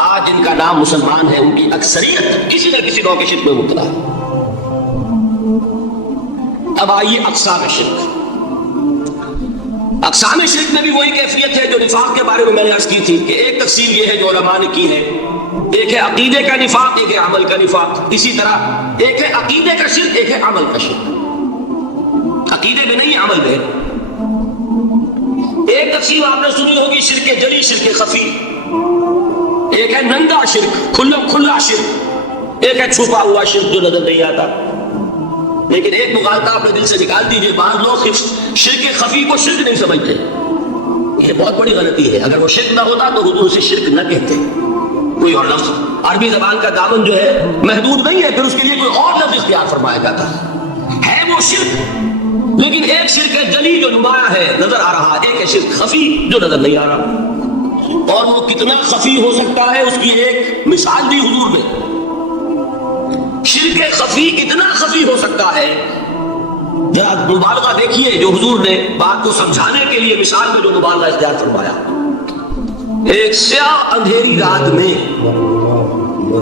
آج ان کا نام مسلمان ہے، ان کی اکثریت کسی نہ کسی نوع کے شرک میں مبتلا ہے۔ اب آئیے اقسام شرک۔ اقسام شرک میں بھی وہی کیفیت ہے جو نفاق کے بارے میں میں نے عرض کی تھی کہ ایک تقسیم یہ ہے جو علماء نے کی ہے، ایک ہے عقیدے کا نفاق، ایک ہے عمل کا نفاق۔ اسی طرح ایک ہے عقیدے کا شرک، ایک ہے عمل کا شرک۔ عقیدے میں نہیں، عمل میں۔ ایک تقسیم آپ نے سنی ہوگی شرک جلی، شرک خفی، ایک ہے ننگا شرک، کھلا شرک، ایک ہے چھپا ہوا شرک جو نظر نہیں آتا۔ لیکن ایک مغالطہ اپنے دل سے نکال دیجئے، بعض لوگ شرک خفی کو شرک نہیں سمجھتے، یہ بہت بڑی غلطی ہے۔ اگر وہ شرک نہ ہوتا تو حضور اسے شرک نہ کہتے، کوئی اور لفظ، عربی زبان کا دامن جو ہے محدود نہیں ہے، پھر اس کے لیے کوئی اور لفظ اختیار فرمایا جاتا ہے وہ شرک۔ لیکن ایک شرک ہے جلی جو نمایاں ہے، نظر آ رہا، ایک ہے شرک خفی جو نظر نہیں آ رہا، اور وہ کتنا خفی ہو سکتا ہے اس کی ایک مثال دی حضور نے۔ شرک خفی اتنا خفی ہو سکتا ہے، ذرا مبالغہ دیکھیے جو حضور نے بات کو سمجھانے کے لیے مثال میں جو مبالغہ اختیار فرمایا۔ ایک سیاہ اندھیری رات میں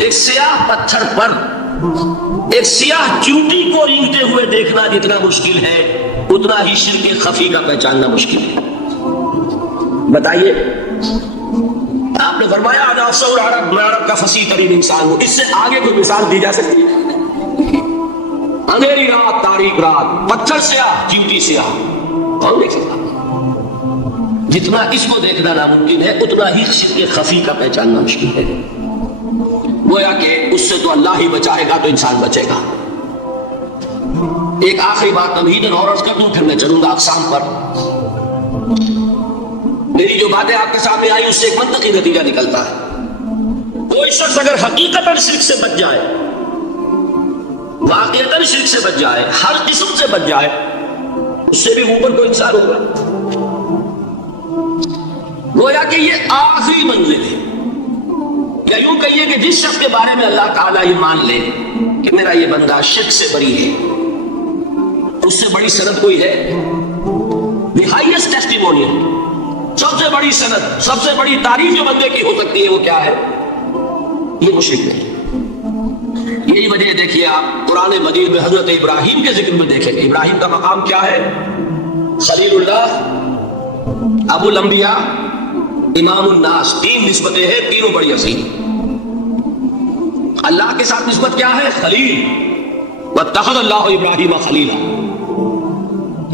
ایک سیاہ پتھر پر ایک سیاہ چیونٹی کو رینگتے ہوئے دیکھنا جتنا مشکل ہے اتنا ہی شرک خفی کا پہچاننا مشکل ہے. بتائیے، آپ نے فرمایا انا ثور عرب، میں عرب کا فصیح ترین انسان ہوں. اس سے آگے کوئی مثال دی جا سکتی ہے؟ اندھیری رات، تاریک رات، پتھر سیاہ، چیونٹی سیاہ، کون دیکھ سکتا؟ جتنا اس کو دیکھنا ناممکن ہے اتنا ہی شرک خفی کا پہچاننا مشکل ہے. گویا کہ اس سے تو اللہ ہی بچائے گا تو انسان بچے گا. ایک آخری بات تمہیداً اور عرض کر دوں، پھر میں چلوں گا اقسام پر. میری جو باتیں آپ کے سامنے آئی اس سے ایک منطقی نتیجہ نکلتا ہے. کوئی شخص اگر حقیقتاً شرک سے بچ جائے، واقعتاً شرک سے بچ جائے، ہر قسم سے بچ جائے، اس سے بھی اوپر کوئی انسان ہوگا. گویا کہ یہ آخری منزل ہے. یا یوں کہیے کہ جس شخص کے بارے میں اللہ تعالیٰ یہ مان لے کہ میرا یہ بندہ شرک سے بری ہے، اس سے بڑی سند کوئی ہے؟ دی ہائیسٹ ٹیسٹیمونیل، سب سے بڑی سند، سب سے بڑی تعریف جو بندے کی ہو سکتی ہے وہ کیا ہے؟ یہ مشرک نہیں. یہی وجہ دیکھیے آپ قرآن مجید میں حضرت ابراہیم کے ذکر میں دیکھیں کہ ابراہیم کا مقام کیا ہے؟ خلیل اللہ، ابو الانبیاء، امام الناس. تین نسبتیں ہیں، تینوں بڑی عظیم. اللہ کے ساتھ نسبت کیا ہے؟ خلیل. واتخذ اللہ ابراہیم خلیلا.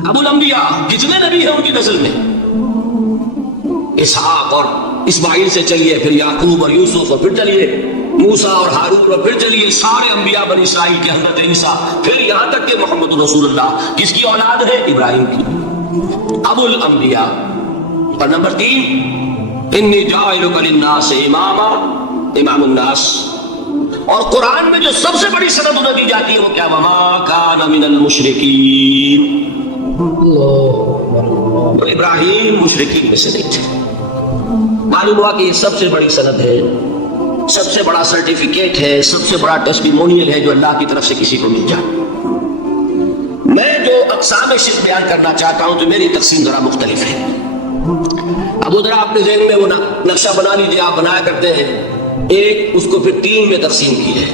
ابو الانبیاء، کتنے نبی ہیں ان کی نسل میں؟ اسحاق اور اسماعیل سے چلیے، پھر یعقوب اور یوسف، اور پھر چلیے موسیٰ اور ہارون، اور پھر چلیے سارے انبیاء بنی اسرائیل کے، حضرت عیسیٰ، پھر یہاں تک کہ محمد رسول اللہ. کس کی اولاد ہے؟ ابراہیم کی. ابو الانبیاء. اور نمبر 3، انی جاعلک للناس اماما، امام الناس. اور قرآن میں جو سب سے بڑی سند انہیں دی جاتی ہے وہ کیا؟ وما کان من المشرکین. ابراہیم مشرکین میں سے نہیں تھے. معلوم ہوا کہ یہ سب سے بڑی سند ہے، سب سے بڑا سرٹیفکیٹ ہے، سب سے بڑا ٹیسٹیمونیل ہے جو اللہ کی طرف سے کسی کو مل جائے. میں جو اقسام شرک بیان کرنا چاہتا ہوں تو میری تقسیم ذرا مختلف ہے. اب ذرا اپنے ذہن میں وہ نقشہ بنا لیجیے، آپ بنایا کرتے ہیں. ایک اس کو پھر 3 میں تقسیم کی ہے.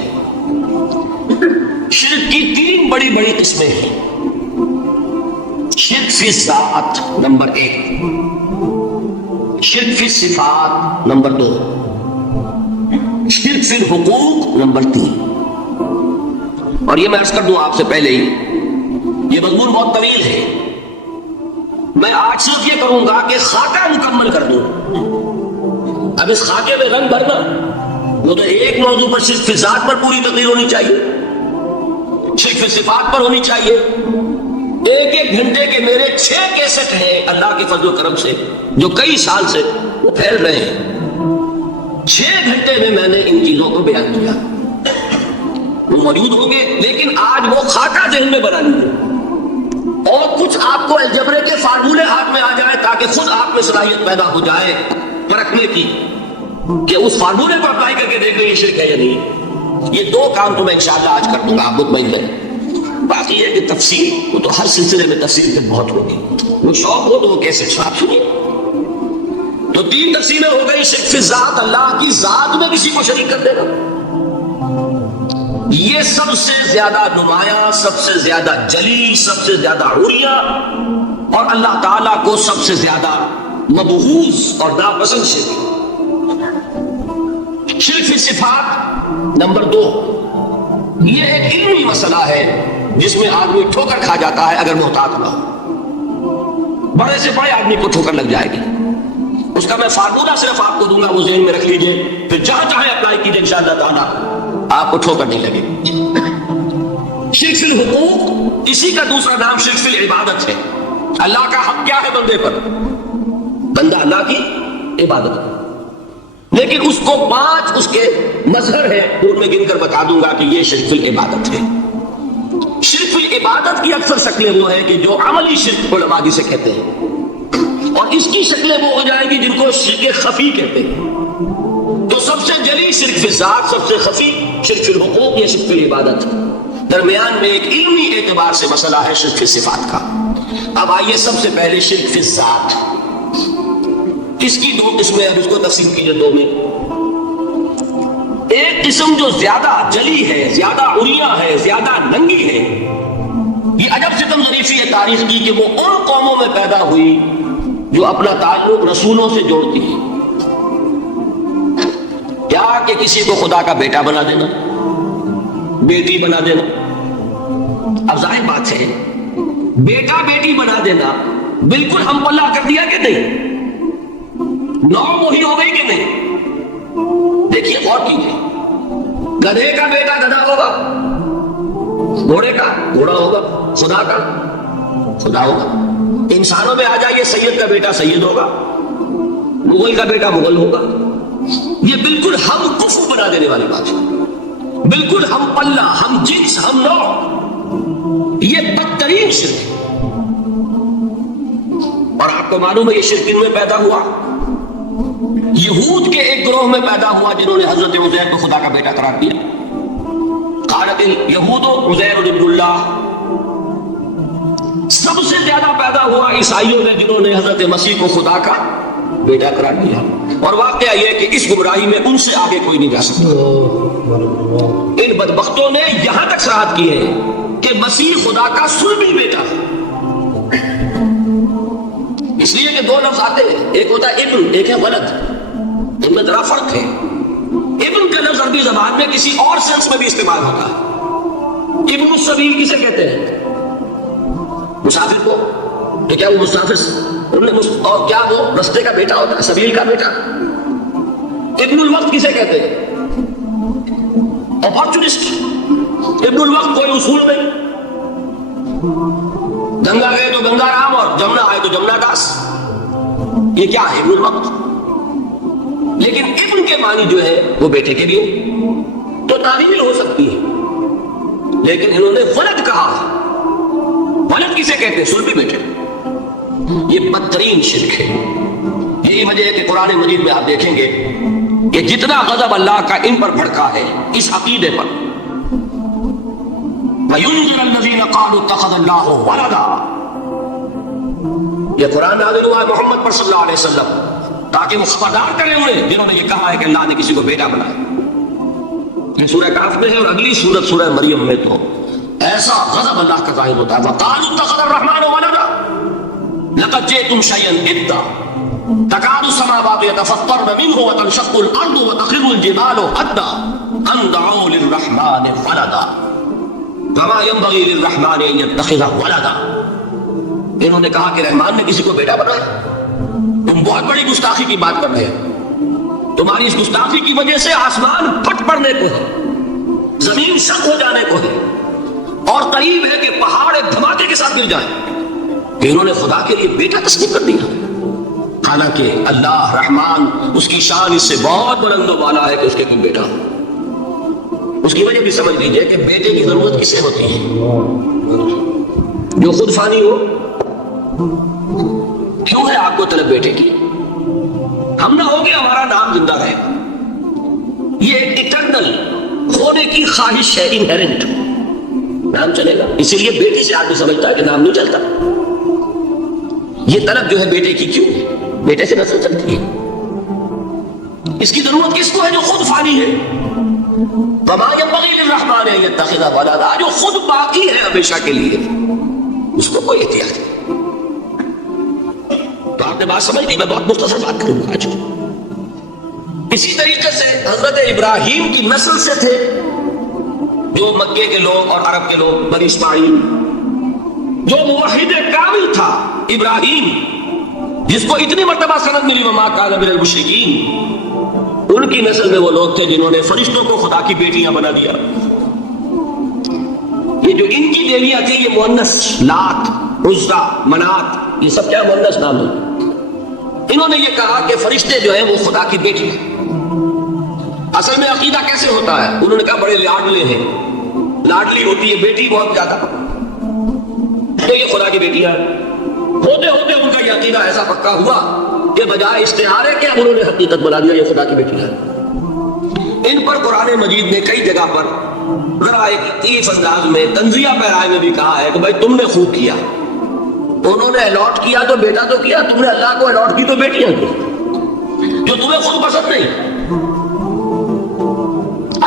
شرک کی 3 بڑی بڑی قسمیں ہیں. شرک فی الذات نمبر 1، شرک فی الصفات نمبر 2، شرک فی الحقوق نمبر 3. اور یہ میں عرض کر دوں آپ سے پہلے ہی، یہ مضمون بہت طویل ہے. میں آج صرف یہ کروں گا کہ خاکہ مکمل کر دوں. اب اس خاکے میں رنگ بھرنا وہ تو ایک موضوع پر شرک فی الذات پر پوری تقریر ہونی چاہیے، شرک فی صفات پر ہونی چاہیے. ایک ایک گھنٹے کے میرے 6 کیسٹ ہیں اللہ کے فضل و کرم سے جو کئی سال سے وہ پھیل رہے ہیں. 6 گھنٹے میں میں نے ان چیزوں کو بیان کیا. وہ موجود ہوں گے لیکن آج وہ خاکہ ذہن میں بنا لیجیے اور کچھ آپ کو الجبرے کے فارمولے ہاتھ میں آ جائے تاکہ خود آپ میں صلاحیت پیدا ہو جائے پرکھنے کی کہ اس فارمولے کو اپلائی کر کے دیکھ لیں یہ شرک ہے یا نہیں. یہ 2 کام تو میں انشاءاللہ آج کر دوں گا، آپ مطمئن رہیں. باقی ہے کہ تفصیل وہ تو ہر سلسلے میں تفصیل پہ بہت ہوگی. وہ شوق ہو تو وہ کیسے چھاپ سنیے. تو 3 تقسیمیں ہو گئی. شرک فی ذات، اللہ کی ذات میں کسی کو شریک کر دینا، یہ سب سے زیادہ نمایاں، سب سے زیادہ جلی، سب سے زیادہ عریاں اور اللہ تعالیٰ کو سب سے زیادہ مبغوض اور ناپسند شرک. شرک فی صفات نمبر 2، یہ ایک علمی مسئلہ ہے جس میں آدمی ٹھوکر کھا جاتا ہے اگر محتاط نہ ہو. بڑے سے بڑے آدمی کو ٹھوکر لگ جائے گی. اس کا میں فارمولہ صرف آپ کو دوں گا، وہ ذہن میں رکھ لیجئے، پھر جہاں چاہے اپلائی کیجئے انشاءاللہ تعالیٰ آپ کو ٹھوکر نہیں لگے. شرک فی الحقوق، اسی کا دوسرا نام شرک فی العبادت ہے. اللہ کا حق کیا ہے بندے پر؟ بندہ اللہ کی عبادت کرے. لیکن اس کو 5 اس کے مظہر ہے، ان میں گن کر بتا دوں گا کہ یہ شرک فی العبادت ہے. شرک فی العبادت کی اکثر شکلیں وہ ہیں کہ جو عملی شرک علماء جسے کہتے ہیں، اور اس کی شکلیں وہ ہو جائیں گی جن کو شرک خفی کہتے ہیں. تو سب سے جلی شرک فی الذات، سب سے خفی شرک فی الحقوق یا شرک فی العبادت. درمیان میں ایک علمی اعتبار سے مسئلہ ہے شرک فی صفات کا. اب آئیے سب سے پہلے شرک فی الذات. اس کی 2 قسمیں ہیں، اس کو تقسیم کیجئے 2 میں. ایک قسم جو زیادہ جلی ہے، زیادہ عریاں ہے، زیادہ ننگی ہے. یہ عجب ستم ظریفی ہے تاریخ کی کہ وہ ان قوموں میں پیدا ہوئی جو اپنا تعلق رسولوں سے جوڑتی ہے. کیا کہ کسی کو خدا کا بیٹا بنا دینا، بیٹی بنا دینا. اب ظاہر بات ہے بیٹا بیٹی بنا دینا بالکل ہم پلہ کر دیا کہ نہیں؟ نو وہی ہو گئی کہ نہیں؟ دیکھیے غور کیجیے، گدھے کا بیٹا گدھا ہوگا، گھوڑے کا گھوڑا ہوگا، خدا کا خدا ہوگا. انسانوں میں آ جائیے، سید کا بیٹا سید ہوگا، مغل کا بیٹا مغل ہوگا. یہ بالکل ہم کفو بنا دینے والی بات ہے، بالکل ہم پلہ، ہم جنس، ہم نوع. یہ بدترین شرک ہے. اور آپ کو معلوم ہے یہ شرک کن میں پیدا ہوا؟ یہود کے ایک گروہ میں پیدا ہوا جنہوں نے حضرت عزیر کو خدا کا بیٹا قرار دیا. قالت الیہود عزیر ابن اللہ. سب سے زیادہ پیدا ہوا عیسائیوں میں جنہوں نے حضرت مسیح کو خدا کا بیٹا قرار دیا. اور واقعہ یہ کہ اس گمراہی میں ان سے آگے کوئی نہیں جا سکتا. ان بدبختوں نے یہاں تک صراحت کی ہے کہ مسیح خدا کا صلبی بیٹا ہے. اس لیے کہ دو لفظ آتے ہیں، ایک ہوتا ہے ابن، ایک ہے ولد. ان میں ذرا فرق ہے. ابن کا لفظ عربی زبان میں کسی اور سینس میں بھی استعمال ہوتا ہے. ابن السبیل کسے کہتے ہیں؟ مسافر کو. کہ کیا وہ مسافر اور کیا وہ رستے کا بیٹا ہوتا ہے، سبیل کا بیٹا. ابن الوقت کسے کہتے ہیں؟ اپارچونسٹ. ابن الوقت کوئی اصول نہیں. گنگا گئے تو گنگا رام اور جمنا آئے تو جمنا داس. یہ کیا ہے؟ ابن الوقت. لیکن ابن کے معنی جو ہے وہ بیٹے کے لیے تو تعویل ہو سکتی ہے، لیکن انہوں نے ولد کہا. ولد کسے کہتے ہیں؟ صلبی بیٹے. یہ بدترین شرک ہے. یہی وجہ ہے کہ قرآن مجید میں آپ دیکھیں گے کہ جتنا غضب اللہ کا ان پر بھڑکا ہے اس عقیدے پر. وَيُنذِرَ الَّذِينَ قَالُوا اتَّخَذَ اللَّهُ وَلَدًا. یہ قرآن نازل ہوا ہے محمد پر صلی اللہ علیہ وسلم تاکہ وہ خبردار کرے انہیں جنہوں نے یہ کہا ہے کہ اللہ نے کسی کو بیٹا بنایا. یہ سورہ کہف میں ہے اور اگلی سورت سورہ مریم میں تو ایسا غضب اللہ کا ظاہر ہوتا ہے. وَقَالُوا اتَّخَذَ الرَّحْمَنُ وَلَدًا لَقَدْ جِئْتُمْ شَيْئًا إِدًّا تَكَادُ السَّمَاوَاتُ يَتَفَطَّرْنَ مِنْهُ وَتَنشَقُّ الْأَرْضُ وَتَخِرُّ الْجِبَالُ هَدًّا أَن دَعَوْا لِلرَّحْمَنِ وَلَدًا وَمَا يَنبَغِي لِلرَّحْمَنِ أَن يَتَّخِذَ وَلَدًا. انہوں نے کہا کہ رحمان نے کسی کو بیٹا بنایا. تم بہت بڑی گستاخی کی بات کر رہے ہو. تمہاری اس گستاخی کی وجہ سے آسمان پھٹ پڑنے کو ہے، زمین شق ہو جانے کو ہے، اور قریب ہے کہ پہاڑ ایک دھماکے کے ساتھ گر جائے. کہ انہوں نے خدا کے لیے بیٹا تصدیق کر دیا، حالانکہ اللہ رحمان اس کی شان اس سے بہت بلند و بالا ہے کہ اس کے کوئی بیٹا. اس کی وجہ بھی سمجھ لیجئے کہ بیٹے کی ضرورت کسے ہوتی ہے؟ جو خود فانی ہو. کیوں ہے آپ کو طلب بیٹے کی؟ ہم نہ ہوگے ہمارا نام زندہ رہے. یہ ایک ایٹرنل ہونے کی خواہش ہے، انہیرنٹ. نام چلے گا، اسی لیے بیٹی سے آدمی سمجھتا ہے کہ نام نہیں چلتا. یہ طلب جو ہے بیٹے کی کیوں ہے؟ بیٹے سے نسل چلتی ہے. اس کی ضرورت کس کو ہے؟ جو خود فانی ہے. وَمَا يَنبَغِي لِلرَّحْمَنِ أَن يَتَّخِذَ وَلَدًا. جو خود باقی ہے ہمیشہ کے لیے، اس کو کوئی احتیاج نہیں. تو آپ نے بات سمجھ لی. میں بہت مختصر بات کروں گا آج. اسی طریقے سے حضرت ابراہیم کی نسل سے تھے جو مکے کے لوگ اور عرب کے لوگ، بنی اسماعیل. جو موحد کامل تھا ابراہیم، جس کو اتنی مرتبہ سند ملی وَمَا كَانَ مِنَ الْمُشْرِكِينَ، ان کی نسل میں وہ لوگ تھے جنہوں نے فرشتوں کو خدا کی بیٹیاں بنا دیا. یہ جو ان کی دیویاں تھی یہ مؤنث، لات، عزا، منات، یہ سب کیا مؤنث نام ہے. انہوں نے یہ کہا کہ فرشتے جو ہیں وہ خدا کی بیٹی ہیں. اصل میں عقیدہ کیسے ہوتا ہے؟ انہوں نے کہا بڑے لاڈلے ہیں، لاڈلی ہوتی ہے بیٹی بہت زیادہ، تو یہ خدا کی بیٹیاں. ہوتے ہوتے ان کا یہ عقیدہ ایسا پکا ہوا کہ بجائے استعارے کے انہوں نے حقیقت بنا دیا یہ خدا کی بیٹی ہے. ان پر قرآن مجید نے کئی جگہ پر ذرا ایک لطیف انداز میں تنزیہ پیرائے میں بھی کہا ہے کہ بھائی تم نے خوب کیا. انہوں نے الاٹ کیا تو بیٹا تو کیا، تم نے اللہ کو الاٹ کی تو بیٹیاں کی جو تمہیں خود پسند نہیں.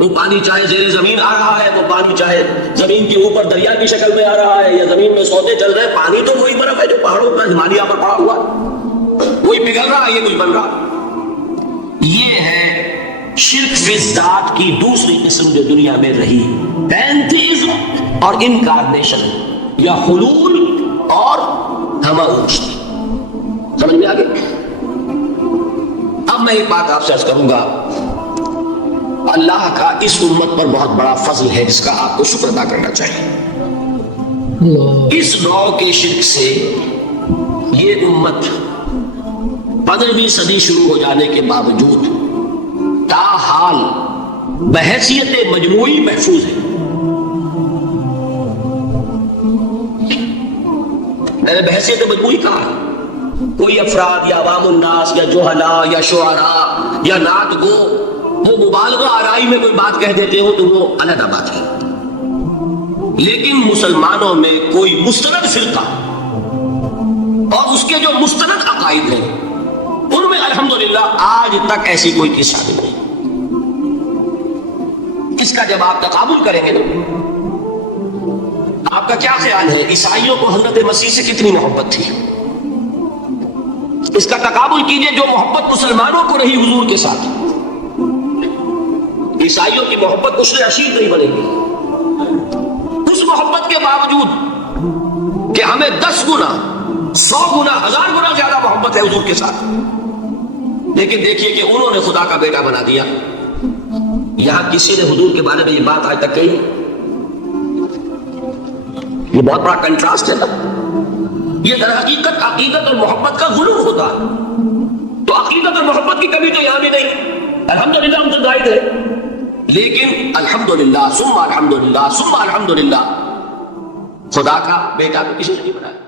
وہ پانی چاہے زیر زمین آ رہا ہے، وہ پانی چاہے زمین کے اوپر دریا کی شکل میں آ رہا ہے، یا زمین میں سودے چل رہے ہیں، پانی تو وہی برف ہے جو پہاڑوں پر ہمالیہ پر پڑا ہوا، وہی پگھل رہا ہے، یہ کچھ بن رہا۔ یہ ہے شرک فی الذات کی دوسری قسم جو دنیا میں رہی، پینتھیزم اور انکارنیشن، یا حلول اور ہماغوشتی۔ سمجھ میں آگے؟ اب میں ایک بات آپ سے عرض کروں گا، اللہ کا اس امت پر بہت بڑا فضل ہے جس کا آپ کو شکر ادا کرنا چاہیے۔ اس نوع کے شرک سے یہ امت 15ویں صدی شروع ہو جانے کے باوجود تاحال بحیثیت مجموعی محفوظ ہے۔ میں نے بحیثیت مجموعی کہا، کوئی افراد یا عوام الناس یا جوہلاء یا شعراء یا نعت گو وہ مبالغہ آرائی میں کوئی بات کہہ دیتے ہو تو وہ علیحدہ بات ہے، لیکن مسلمانوں میں کوئی مستند فرقہ اور اس کے جو مستند عقائد ہیں ان میں الحمدللہ آج تک ایسی کوئی چیز ثابت نہیں۔ اس کا جب آپ تقابل کریں گے تو آپ کا کیا خیال ہے عیسائیوں کو حضرت مسیح سے کتنی محبت تھی؟ اس کا تقابل کیجئے جو محبت مسلمانوں کو رہی حضور کے ساتھ۔ عیسائیوں کی محبت اس نے عشیر نہیں بنے گی، اس محبت کے باوجود کہ ہمیں 10 گنا 100 گنا 1000 گنا زیادہ محبت ہے حضور کے ساتھ، لیکن دیکھیے کہ انہوں نے خدا کا بیٹا بنا دیا۔ یہاں کسی نے حضور کے بارے میں یہ بات آج تک کہی؟ یہ بہت بڑا کنٹراسٹ ہے نا۔ یہ در حقیقت عقیدت اور محبت کا غلو ہوتا، تو عقیدت اور محبت کی کمی تو یہاں بھی نہیں، الحمدللہ ہم تو زائد ہے، لیکن الحمدللہ ثم الحمدللہ ثم الحمدللہ خدا کا بیٹا تو کسی نے نہیں بنایا۔